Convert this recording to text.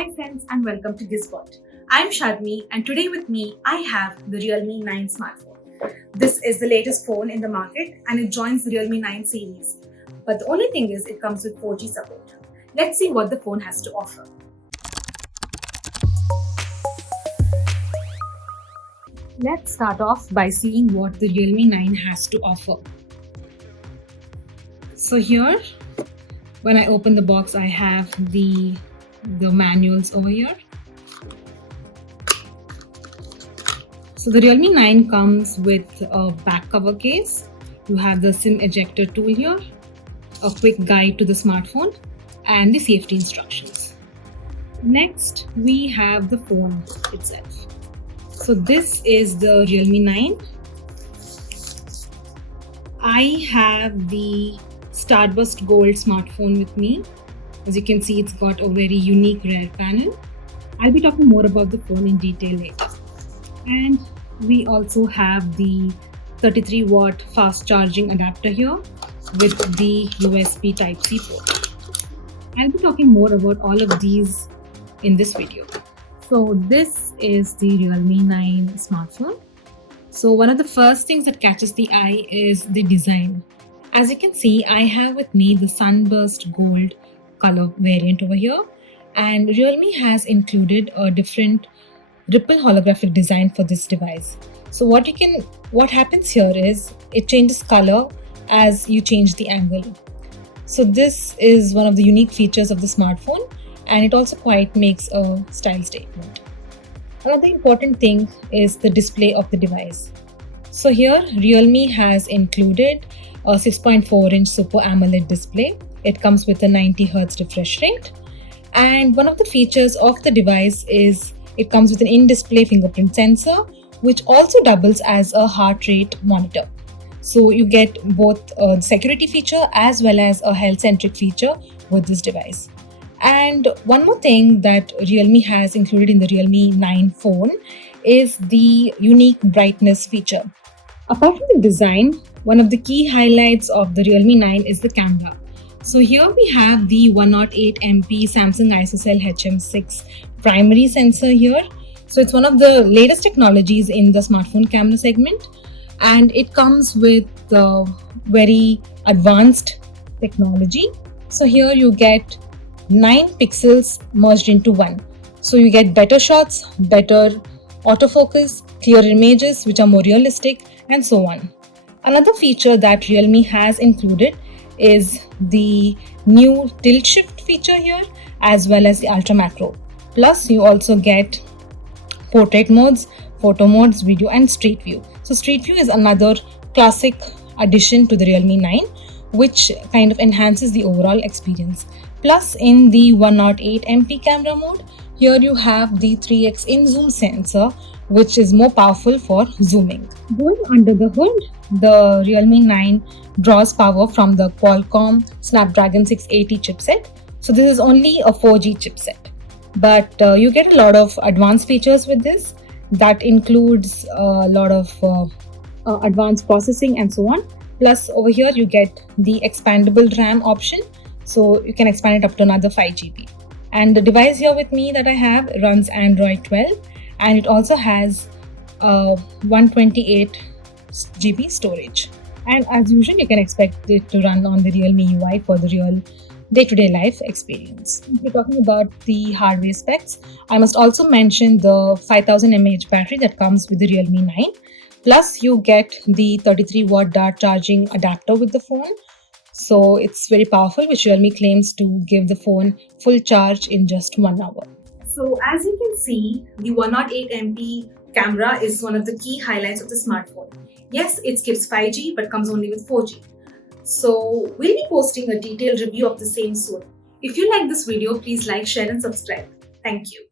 Hi friends and welcome to Gizbot. I'm Shadmi and today with me I have the Realme 9 smartphone. This is the latest phone in the market and it joins the Realme 9 series. But the only thing is it comes with 4G support. Let's see what the phone has to offer. Let's start off by seeing what the Realme 9 has to offer. So here, when I open the box, I have the manuals over here. So the Realme 9 comes with a back cover case. You have the SIM ejector tool here, a quick guide to the smartphone, and the safety instructions. Next, we have the phone itself. So this is the Realme 9. I have the Starburst Gold smartphone with me. As you can see, it's got a very unique rear panel. I'll be talking more about the phone in detail later. And we also have the 33 watt fast charging adapter here with the USB Type-C port. I'll be talking more about all of these in this video. So this is the Realme 9 smartphone. So one of the first things that catches the eye is the design. As you can see, I have with me the Sunburst Gold color variant over here, and Realme has included a different ripple holographic design for this device. So what happens here is it changes color as you change the angle. So this is one of the unique features of the smartphone, and it also quite makes a style statement. Another important thing is the display of the device. So here Realme has included a 6.4-inch Super AMOLED display. It comes with a 90 Hz refresh rate, and one of the features of the device is it comes with an in-display fingerprint sensor, which also doubles as a heart rate monitor. So you get both a security feature as well as a health-centric feature with this device. And one more thing that Realme has included in the Realme 9 phone is the unique brightness feature. Apart from the design, one of the key highlights of the Realme 9 is the camera. So here we have the 108MP Samsung ISOCELL HM6 primary sensor here. So it's one of the latest technologies in the smartphone camera segment, and it comes with very advanced technology. So here you get 9 pixels merged into one. So you get better shots, better autofocus, clearer images which are more realistic, and so on. Another feature that Realme has included is the new tilt shift feature here, as well as the ultra macro. Plus you also get portrait modes, photo modes, video, and street view. So street view is another classic addition to the Realme 9, which kind of enhances the overall experience. Plus in the 108MP camera mode, here you have the 3x in zoom sensor, which is more powerful for zooming. Going under the hood, the Realme 9 draws power from the Qualcomm Snapdragon 680 chipset. So this is only a 4G chipset, but you get a lot of advanced features with this. That includes a lot of advanced processing and so on. Plus over here you get the expandable RAM option, so you can expand it up to another 5 GB. And the device here with me that I have runs Android 12, and it also has 128 GB storage. And as usual, you can expect it to run on the Realme UI for the real day-to-day life experience. If we're talking about the hardware specs, I must also mention the 5000 mAh battery that comes with the Realme 9. Plus you get the 33 watt dart charging adapter with the phone. So it's very powerful, which Realme claims to give the phone full charge in just 1 hour. So as you can see, the 108MP camera is one of the key highlights of the smartphone. Yes, it skips 5G but comes only with 4G. So we'll be posting a detailed review of the same soon. If you like this video, please like, share and subscribe. Thank you.